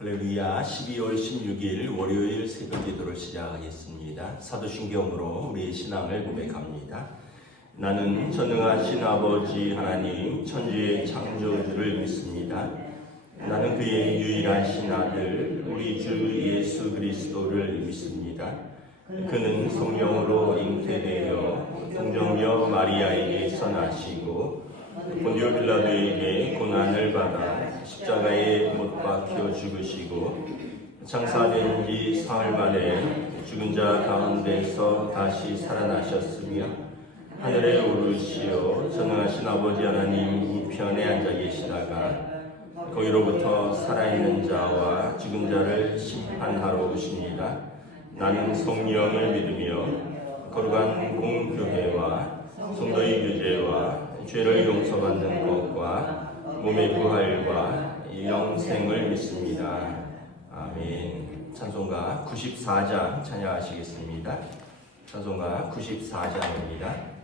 할렐루야. 12월 16일 월요일 새벽 기도를 시작하겠습니다. 사도신경으로 우리의 신앙을 고백합니다. 나는 전능하신 아버지 하나님 천지의 창조주를 믿습니다. 나는 그의 유일하신 아들 우리 주 예수 그리스도를 믿습니다. 그는 성령으로 잉태되어 동정녀 마리아에게서 나시고 본디오 빌라도에게 고난을 받아 십자가에 못 박혀 죽으시고 장사된 지 사흘 만에 죽은 자 가운데서 다시 살아나셨으며 하늘에 오르시어 전능하신 아버지 하나님 우편에 앉아 계시다가 거기로부터 살아있는 자와 죽은 자를 심판하러 오십니다. 나는 성령을 믿으며 거룩한 공교회와 성도의 교제와 죄를 용서받는 것과 몸의 부활과 영생을 믿습니다. 아멘. 찬송가 94장 찬양하시겠습니다. 찬송가 94장입니다.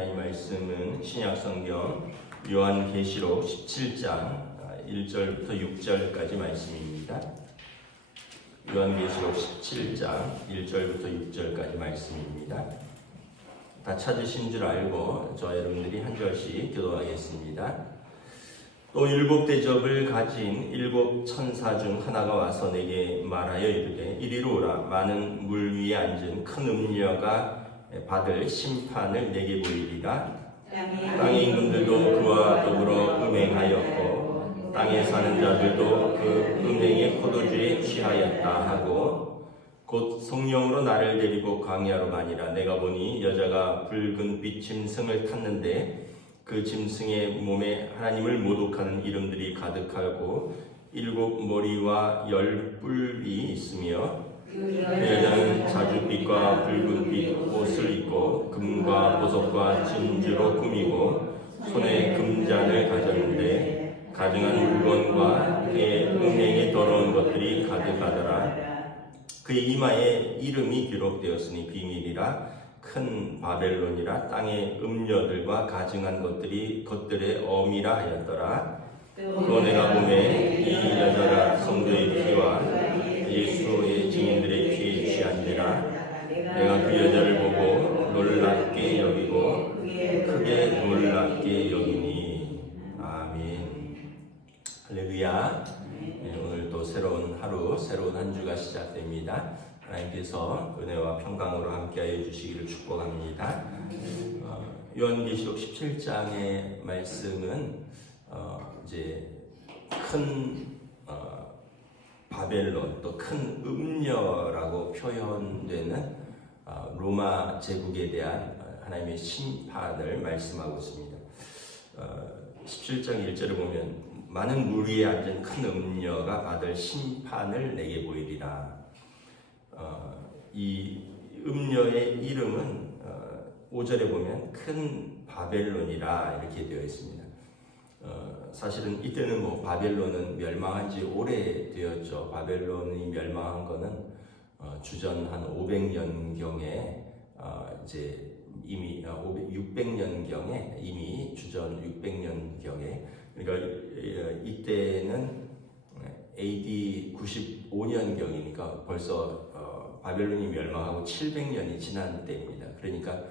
하나님 말씀은 신약성경 요한계시록 17장 1절부터 6절까지 말씀입니다. 요한계시록 17장 1절부터 6절까지 말씀입니다. 다 찾으신 줄 알고 저와 여러분들이 한 절씩 기도하겠습니다. 또 일곱 대접을 가진 일곱 천사 중 하나가 와서 내게 말하여 이르되 이리로 오라. 많은 물 위에 앉은 큰 음녀가 받을 심판을 내게 보이리라. 땅의 임금들도 그와 더불어 음행하였고 땅에 사는 자들도 그 음행의 포도주에 취하였다 하고 곧 성령으로 나를 데리고 광야로 가니라. 내가 보니 여자가 붉은 빛 짐승을 탔는데 그 짐승의 몸에 하나님을 모독하는 이름들이 가득하고 일곱 머리와 열 뿔이 있으며 그 여자는 자줏빛과 붉은빛 옷을 입고 금과 보석과 진주로 꾸미고 손에 금잔을 가졌는데 가증한 물건과 그의 음행에 더러운 것들이 가득하더라. 그의 이마에 이름이 기록되었으니 비밀이라. 큰 바벨론이라. 땅의 음녀들과 가증한 것들이 것들의 어미라 하였더라. 또 내가 보매 이 여자가 성도의 피와 예수의 증인들의 피에 취한지라. 내가 그 여자를 보고 놀랍게 여기고 크게 놀랍게 여기니. 아멘. 할렐루야. 오늘 또 새로운 하루, 새로운 한 주가 시작됩니다. 하나님께서 은혜와 평강으로 함께하여 주시기를 축복합니다. 요한계시록 17장의 말씀은 이제 큰 바벨론 또 큰 음녀라고 표현되는 로마 제국에 대한 하나님의 심판을 말씀하고 있습니다. 17장 1절을 보면 많은 물 위에 앉은 큰 음녀가 받을 심판을 내게 보이리라. 이 음녀의 이름은 5절에 보면 큰 바벨론이라 이렇게 되어 있습니다. 사실은 이때는 뭐 바벨론은 멸망한 지 오래되었죠. 바벨론이 멸망한 거는 주전 한 500년경에 이제 이미 600년경에 이미 주전 600년경에 그러니까 이때는 AD 95년경이니까 벌써 바벨론이 멸망하고 700년이 지난 때입니다. 그러니까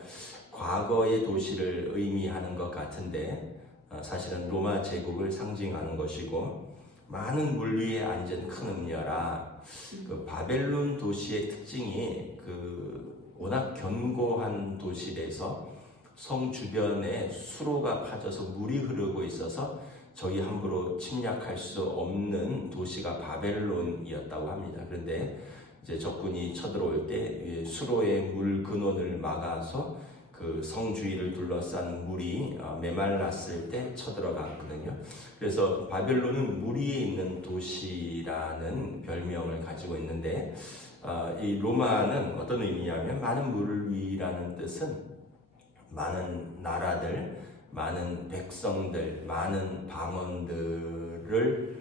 과거의 도시를 의미하는 것 같은데 사실은 로마 제국을 상징하는 것이고 많은 물 위에 앉은 큰 음녀라. 그 바벨론 도시의 특징이 그 워낙 견고한 도시라서 성 주변에 수로가 파져서 물이 흐르고 있어서 적이 함부로 침략할 수 없는 도시가 바벨론이었다고 합니다. 그런데 이제 적군이 쳐들어올 때 수로의 물 근원을 막아서 그 성 주위를 둘러싼 물이 메말랐을 때 쳐들어갔거든요. 그래서 바벨론은 물 위에 있는 도시라는 별명을 가지고 있는데 이 로마는 어떤 의미냐면 많은 물 위라는 뜻은 많은 나라들, 많은 백성들, 많은 방언들을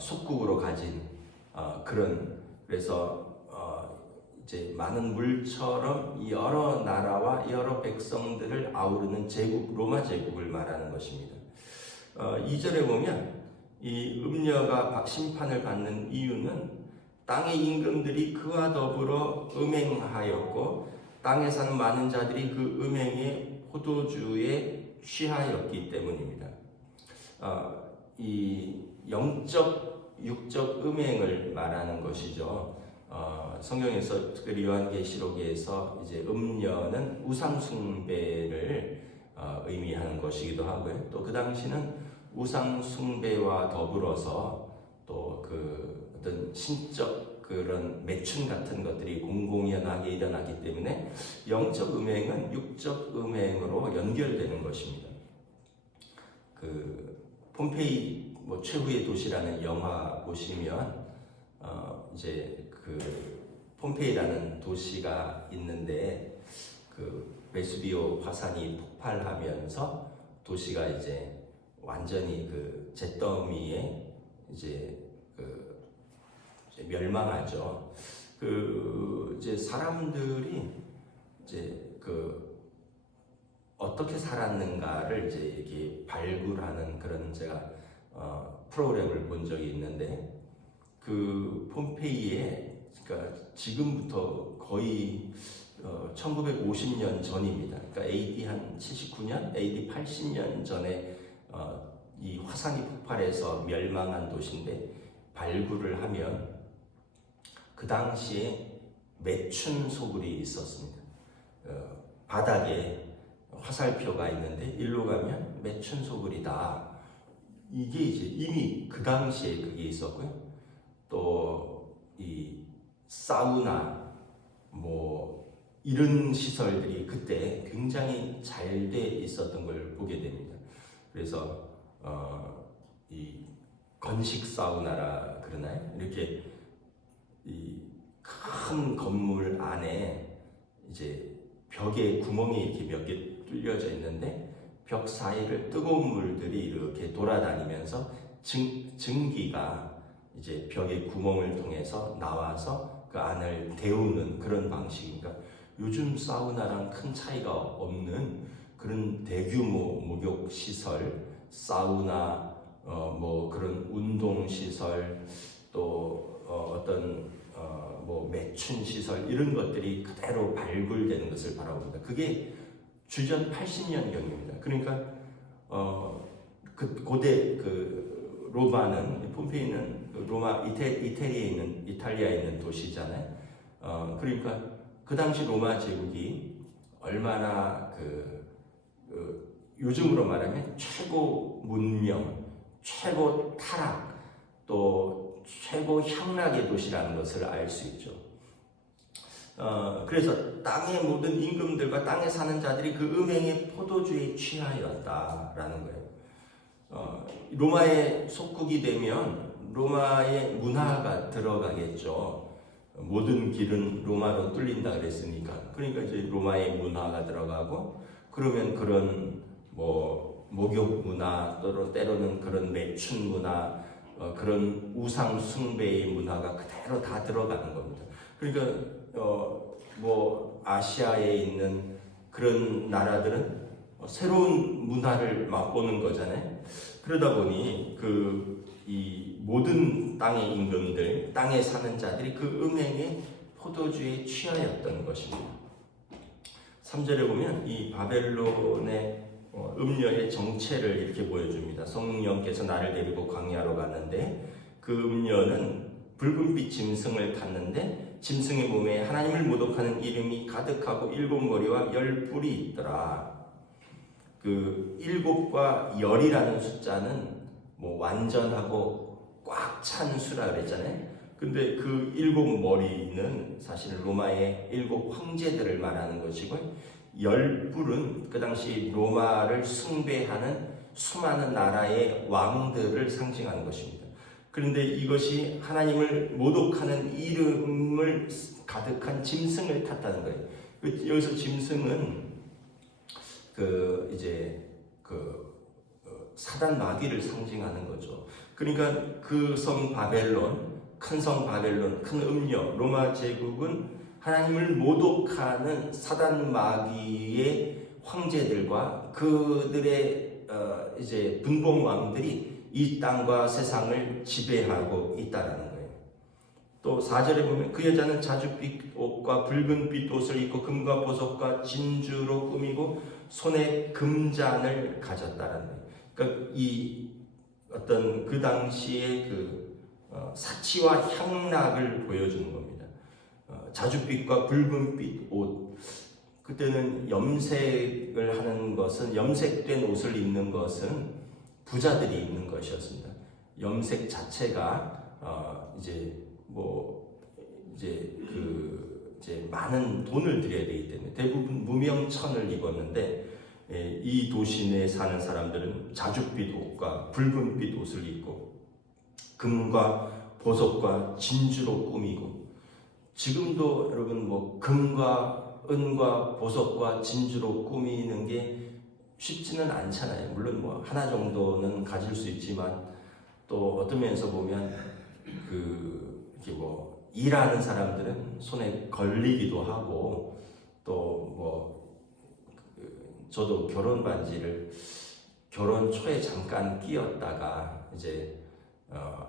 속국으로 가진 그래서 이제 많은 물처럼 여러 나라와 여러 백성들을 아우르는 제국, 로마 제국을 말하는 것입니다. 2절에 보면 이 음녀가 심판을 받는 이유는 땅의 임금들이 그와 더불어 음행하였고 땅에 사는 많은 자들이 그 음행의 포도주에 취하였기 때문입니다. 이 영적, 육적 음행을 말하는 것이죠. 성경에서 특별히 요한계시록에서 이제 음녀는 우상 숭배를 의미하는 것이기도 하고요. 또 그 당시는 우상 숭배와 더불어서 또 그 어떤 신적 그런 매춘 같은 것들이 공공연하게 일어나기 때문에 영적 음행은 육적 음행으로 연결되는 것입니다. 그 폼페이 뭐 최후의 도시라는 영화 보시면 이제 그 폼페이라는 도시가 있는데 그 베수비오 화산이 폭발하면서 도시가 이제 완전히 그 잿더미에 이제 멸망하죠. 이제 사람들이 이제 어떻게 살았는가를 이제 이렇게 발굴하는 그런 제가 프로그램을 본 적이 있는데, 그 폼페이에, 그러니까 지금부터 거의 1950년 전입니다. 그러니까 AD 한 79년, AD 80년 전에 이 화산이 폭발해서 멸망한 도시인데, 발굴을 하면 그 당시에 매춘 소굴이 있었습니다. 바닥에 화살표가 있는데 일로 가면 매춘 소굴이다. 이게 이제 이미 그 당시에 그게 있었고요. 또 이 사우나 뭐 이런 시설들이 그때 굉장히 잘 돼 있었던 걸 보게 됩니다. 그래서 이 건식 사우나라 그러나요? 이렇게 이 큰 건물 안에 이제 벽에 구멍이 이렇게 몇 개 뚫려져 있는데, 벽 사이를 뜨거운 물들이 이렇게 돌아다니면서 증기가 이제 벽의 구멍을 통해서 나와서 그 안을 데우는 그런 방식입니다. 요즘 사우나랑 큰 차이가 없는 그런 대규모 목욕 시설, 사우나, 뭐 그런 운동 시설, 또 어떤 뭐 매춘 시설 이런 것들이 그대로 발굴되는 것을 바라봅니다. 그게 주전 80년경입니다. 그러니까 그 고대 그 로마는, 폼페이는 로마 이탈리아에 있는 도시잖아요. 그러니까 그 당시 로마 제국이 얼마나 요즘으로 말하면 최고 문명, 최고 타락, 또 최고 향락의 도시라는 것을 알 수 있죠. 그래서 땅의 모든 임금들과 땅에 사는 자들이 그 음행의 포도주에 취하였다라는 거예요. 로마의 속국이 되면 로마의 문화가 들어가겠죠. 모든 길은 로마로 뚫린다 그랬으니까. 그러니까 이제 로마의 문화가 들어가고, 그러면 그런 뭐 목욕 문화, 또는 때로는 그런 매춘 문화, 그런 우상 숭배의 문화가 그대로 다 들어가는 겁니다. 그러니까 뭐 아시아에 있는 그런 나라들은 새로운 문화를 맛보는 거잖아요. 그러다 보니 이 모든 땅의 임금들, 땅에 사는 자들이 그 음행의 포도주에 취하였던 것입니다. 3절에 보면 이 바벨론의 음녀의 정체를 이렇게 보여줍니다. 성령께서 나를 데리고 광야로 갔는데, 그 음녀는 붉은빛 짐승을 탔는데 짐승의 몸에 하나님을 모독하는 이름이 가득하고 7머리와 10뿔이 있더라. 그 7과 10이라는 숫자는 뭐 완전하고 꽉 찬 수라 그랬잖아요. 근데 그 7머리는 사실 로마의 7 황제들을 말하는 것이고, 10뿔은 그 당시 로마를 숭배하는 수많은 나라의 왕들을 상징하는 것입니다. 그런데 이것이 하나님을 모독하는 이름을 가득한 짐승을 탔다는 거예요. 여기서 짐승은 사단 마귀를 상징하는 거죠. 그러니까 그 성 바벨론, 큰 성 바벨론, 큰 음녀, 로마 제국은 하나님을 모독하는 사단 마귀의 황제들과 그들의 이제 분봉 왕들이 이 땅과 세상을 지배하고 있다라는 거예요. 또 4절에 보면 그 여자는 자줏빛 옷과 붉은빛 옷을 입고 금과 보석과 진주로 꾸미고 손에 금잔을 가졌다라는 거예요. 그러니까 이 어떤 그 당시의 사치와 향락을 보여주는 겁니다. 자줏빛과 붉은빛 옷, 그때는 염색을 하는 것은, 염색된 옷을 입는 것은 부자들이 입는 것이었습니다. 염색 자체가 이제 많은 돈을 들여야 되기 때문에 대부분 무명천을 입었는데, 이 도시 내에 사는 사람들은 자줏빛 옷과 붉은빛 옷을 입고 금과 보석과 진주로 꾸미고, 지금도 여러분 뭐 금과 은과 보석과 진주로 꾸미는 게 쉽지는 않잖아요. 물론 뭐 하나 정도는 가질 수 있지만, 또 어떤 면에서 보면 이렇게 뭐 일하는 사람들은 손에 걸리기도 하고, 또 뭐 저도 결혼 반지를 결혼 초에 잠깐 끼었다가 이제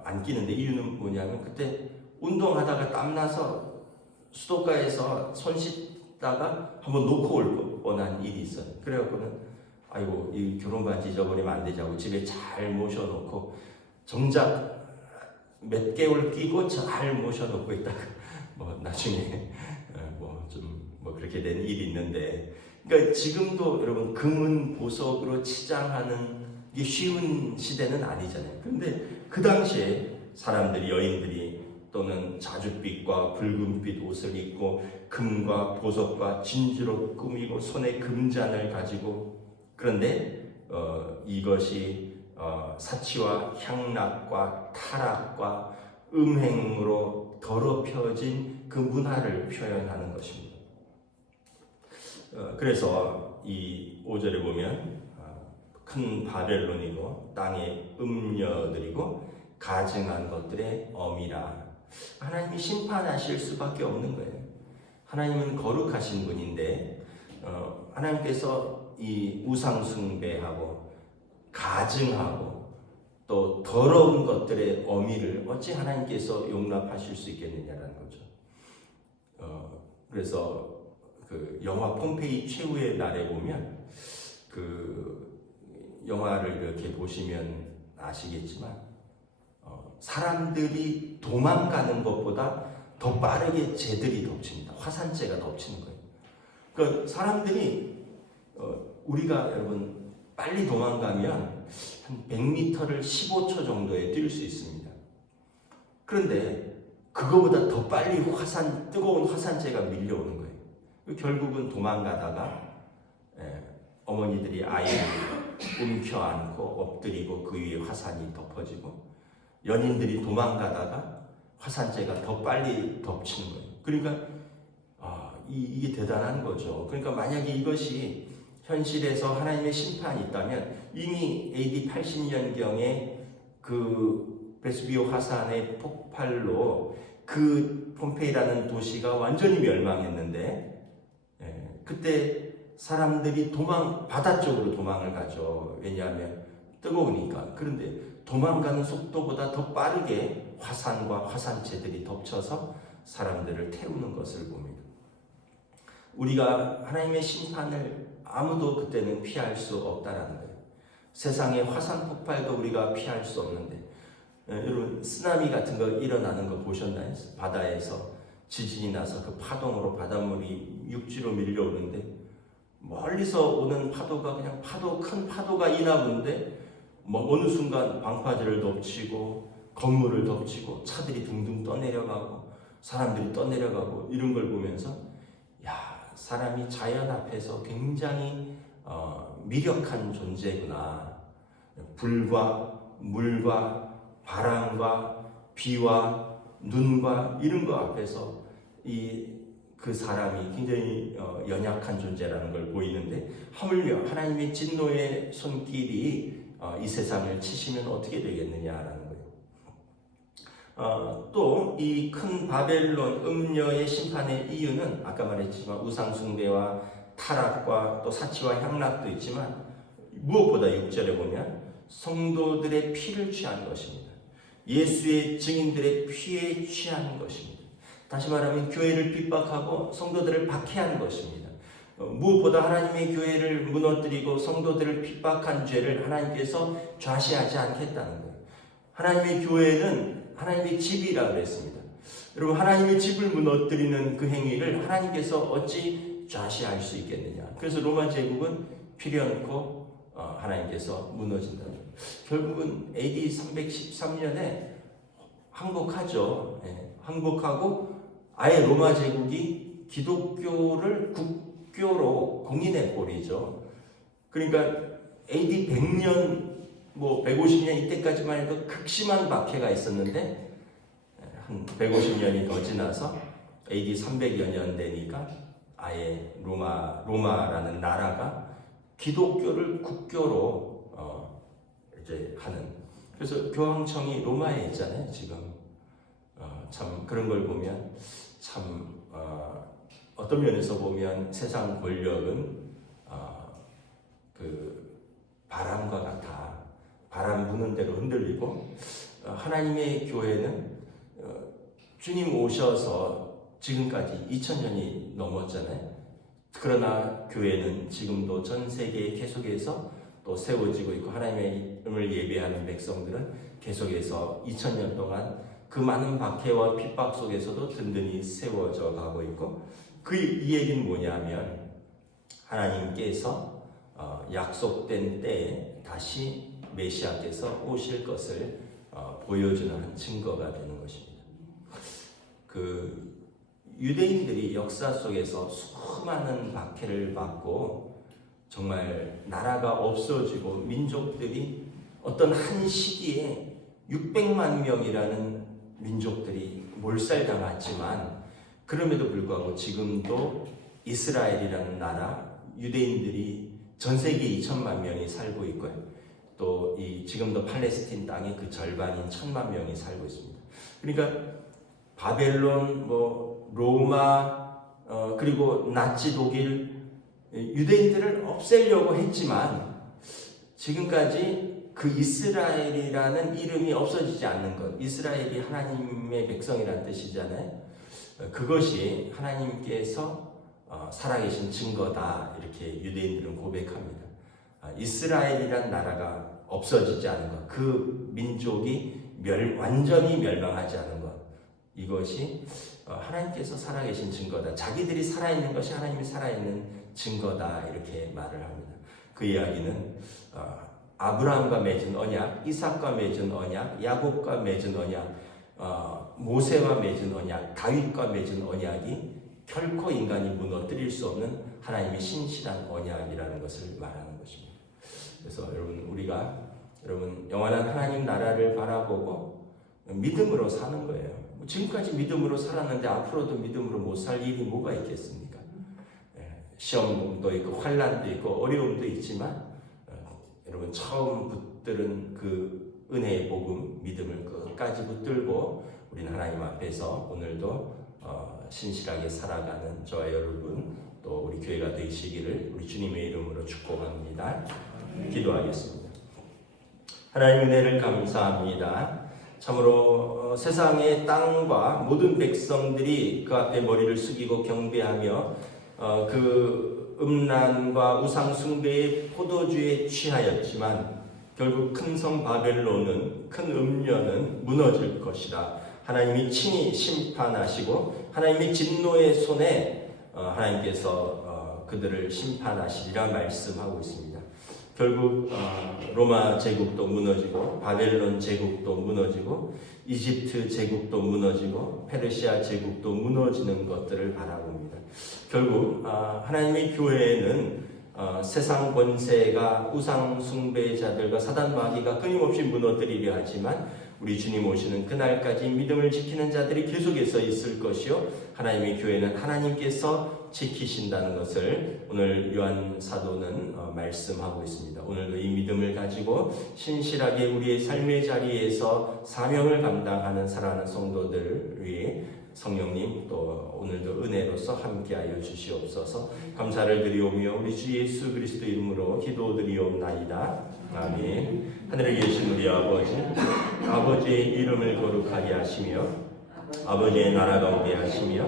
안 끼는데 이유는 뭐냐면 그때 운동하다가 땀나서 수도가에서 손 씻다가 한번 놓고 올 뻔한 일이 있어요. 그래갖고는 아이고 이 결혼 반지 잊어버리면 안 되자고 집에 잘 모셔놓고 정작 몇 개월 끼고 잘 모셔놓고 있다가 뭐 나중에 뭐 그렇게 된 일이 있는데, 그러니까 지금도 여러분 금은 보석으로 치장하는 게 쉬운 시대는 아니잖아요. 그런데 그 당시에 사람들이, 여인들이 또는 자줏빛과 붉은빛 옷을 입고 금과 보석과 진주로 꾸미고 손에 금잔을 가지고, 그런데 이것이 사치와 향락과 타락과 음행으로 더럽혀진 그 문화를 표현하는 것입니다. 그래서 이 5절에 보면 큰 바벨론이고 땅의 음녀들이고 가증한 것들의 어미라. 하나님이 심판하실 수밖에 없는 거예요. 하나님은 거룩하신 분인데 하나님께서 이 우상 숭배하고 가증하고 또 더러운 것들의 어미를 어찌 하나님께서 용납하실 수 있겠느냐라는 거죠. 그래서 그 영화 폼페이 최후의 날에 보면 그 영화를 이렇게 보시면 아시겠지만 사람들이 도망가는 것보다 더 빠르게 재들이 덮칩니다. 화산재가 덮치는 거예요. 그러니까 사람들이 우리가 여러분 빨리 도망가면 한 100m를 15초 정도에 뛸 수 있습니다. 그런데 그거보다 더 빨리 뜨거운 화산재가 밀려오는 거예요. 결국은 도망가다가 어머니들이 아이를 움켜안고 엎드리고 그 위에 화산이 덮어지고, 연인들이 도망가다가 화산재가 더 빨리 덮치는 거예요. 그러니까 이게 대단한 거죠. 그러니까 만약에 이것이 현실에서 하나님의 심판이 있다면 이미 AD 80년경에 그 베수비오 화산의 폭발로 그 폼페이라는 도시가 완전히 멸망했는데, 그때 사람들이 바다 쪽으로 도망을 가죠. 왜냐하면 뜨거우니까. 그런데 도망가는 속도보다 더 빠르게 화산과 화산재들이 덮쳐서 사람들을 태우는 것을 봅니다. 우리가 하나님의 심판을 아무도 그때는 피할 수 없다라는 거예요. 세상의 화산 폭발도 우리가 피할 수 없는데, 여러분 쓰나미 같은 거 일어나는 거 보셨나요? 바다에서 지진이 나서 그 파동으로 바닷물이 육지로 밀려오는데 멀리서 오는 파도가 그냥 큰 파도가 있나 본데 어느 순간 방파제를 덮치고 건물을 덮치고 차들이 둥둥 떠내려가고 사람들이 떠내려가고 이런 걸 보면서 사람이 자연 앞에서 굉장히 미력한 존재구나. 불과 물과 바람과 비와 눈과 이런 거 앞에서 그 사람이 굉장히 연약한 존재라는 걸 보이는데, 하물며 하나님의 진노의 손길이 이 세상을 치시면 어떻게 되겠느냐라는 거예요. 또 이 큰 바벨론 음녀의 심판의 이유는 아까 말했지만 우상 숭배와 타락과 또 사치와 향락도 있지만, 무엇보다 6절에 보면 성도들의 피를 취한 것입니다. 예수의 증인들의 피에 취한 것입니다. 다시 말하면 교회를 핍박하고 성도들을 박해한 것입니다. 무엇보다 하나님의 교회를 무너뜨리고 성도들을 핍박한 죄를 하나님께서 좌시하지 않겠다는 거예요. 하나님의 교회는 하나님의 집이라고 그랬습니다. 여러분, 하나님의 집을 무너뜨리는 그 행위를 하나님께서 어찌 좌시할 수 있겠느냐. 그래서 로마 제국은 필연코 하나님께서 무너진다. 결국은 AD 313년에 항복하죠. 항복하고 아예 로마 제국이 기독교를 국교로 공인해 버리죠. 그러니까 AD 100년 150년 이때까지만 해도 극심한 박해가 있었는데, 한 150년이 더 지나서 AD 300여 년 되니까 아예 로마라는 나라가 기독교를 국교로 이제 하는. 그래서 교황청이 로마에 있잖아요, 지금. 참 그런 걸 보면 참 어떤 면에서 보면 세상 권력은 그 바람과 같아. 바람 부는 대로 흔들리고 하나님의 교회는 주님 오셔서 지금까지 2000년이 넘었잖아요. 그러나 교회는 지금도 전 세계에 계속해서 또 세워지고 있고 하나님의 이름을 예배하는 백성들은 계속해서 2000년 동안 그 많은 박해와 핍박 속에서도 든든히 세워져 가고 있고 이 얘기는 뭐냐면 하나님께서 약속된 때에 다시 메시아께서 오실 것을 보여주는 한 증거가 되는 것입니다. 그 유대인들이 역사 속에서 수많은 박해를 받고 정말 나라가 없어지고 민족들이 어떤 한 시기에 600만 명이라는 민족들이 몰살당했지만 그럼에도 불구하고 지금도 이스라엘이라는 나라 유대인들이 전 세계 2천만 명이 살고 있고요. 또 지금도 팔레스틴 땅이 그 절반인 1,000만 명이 살고 있습니다. 그러니까 바벨론, 로마, 그리고 나치 독일 유대인들을 없애려고 했지만 지금까지 그 이스라엘이라는 이름이 없어지지 않는 것, 이스라엘이 하나님의 백성이라는 뜻이잖아요. 그것이 하나님께서 살아계신 증거다 이렇게 유대인들은 고백합니다. 이스라엘이란 나라가 없어지지 않은 것, 그 민족이 완전히 멸망하지 않은 것, 이것이 하나님께서 살아계신 증거다. 자기들이 살아있는 것이 하나님이 살아있는 증거다 이렇게 말을 합니다. 그 이야기는 아브라함과 맺은 언약, 이삭과 맺은 언약, 야곱과 맺은 언약, 모세와 맺은 언약, 다윗과 맺은 언약이 결코 인간이 무너뜨릴 수 없는 하나님의 신실한 언약이라는 것을 말하는 것입니다. 그래서 여러분 영원한 하나님 나라를 바라보고 믿음으로 사는 거예요. 지금까지 믿음으로 살았는데 앞으로도 믿음으로 못 살 일이 뭐가 있겠습니까? 시험도 있고 환난도 있고 어려움도 있지만 여러분 처음 붙들은 그 은혜의 복음 믿음을 끝까지 붙들고 우리는 하나님 앞에서 오늘도 신실하게 살아가는 저와 여러분 또 우리 교회가 되시기를 우리 주님의 이름으로 축복합니다. 기도하겠습니다. 하나님 은혜를 감사합니다. 참으로 세상의 땅과 모든 백성들이 그 앞에 머리를 숙이고 경배하며 그 음란과 우상 숭배의 포도주에 취하였지만 결국 큰 성 바벨론은 큰 음녀는 무너질 것이라 하나님이 친히 심판하시고 하나님의 진노의 손에 하나님께서 그들을 심판하시리라 말씀하고 있습니다. 결국 로마 제국도 무너지고 바벨론 제국도 무너지고 이집트 제국도 무너지고 페르시아 제국도 무너지는 것들을 바라봅니다. 결국 하나님의 교회에는 세상 권세가 우상 숭배자들과 사단 마귀가 끊임없이 무너뜨리려 하지만 우리 주님 오시는 그날까지 믿음을 지키는 자들이 계속해서 있을 것이요 하나님의 교회는 하나님께서 지키신다는 것을 오늘 요한 사도는 말씀하고 있습니다. 오늘도 이 믿음을 가지고 신실하게 우리의 삶의 자리에서 사명을 감당하는 사랑하는 성도들을 위해 성령님 또 오늘도 은혜로서 함께하여 주시옵소서. 감사를 드리오며 우리 주 예수 그리스도 이름으로 기도드리옵나이다. 아멘. 하늘에 계신 우리 아버지의 이름을 거룩하게 하시며 아버지의 나라가 오게 하시며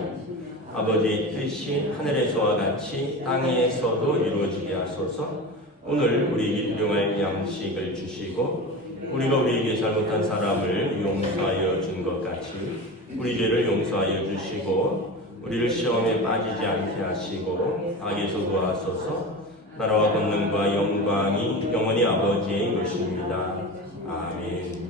아버지의 뜻이 하늘에서와 같이 땅에서도 이루어지게 하소서. 오늘 우리 일용할 양식을 주시고 우리가 우리에게 잘못한 사람을 용서하여 준 것 같이 우리 죄를 용서하여 주시고 우리를 시험에 빠지지 않게 하시고 악에서 구하소서. 나라와 권능과 영광이 영원히 아버지의 것입니다. 아멘.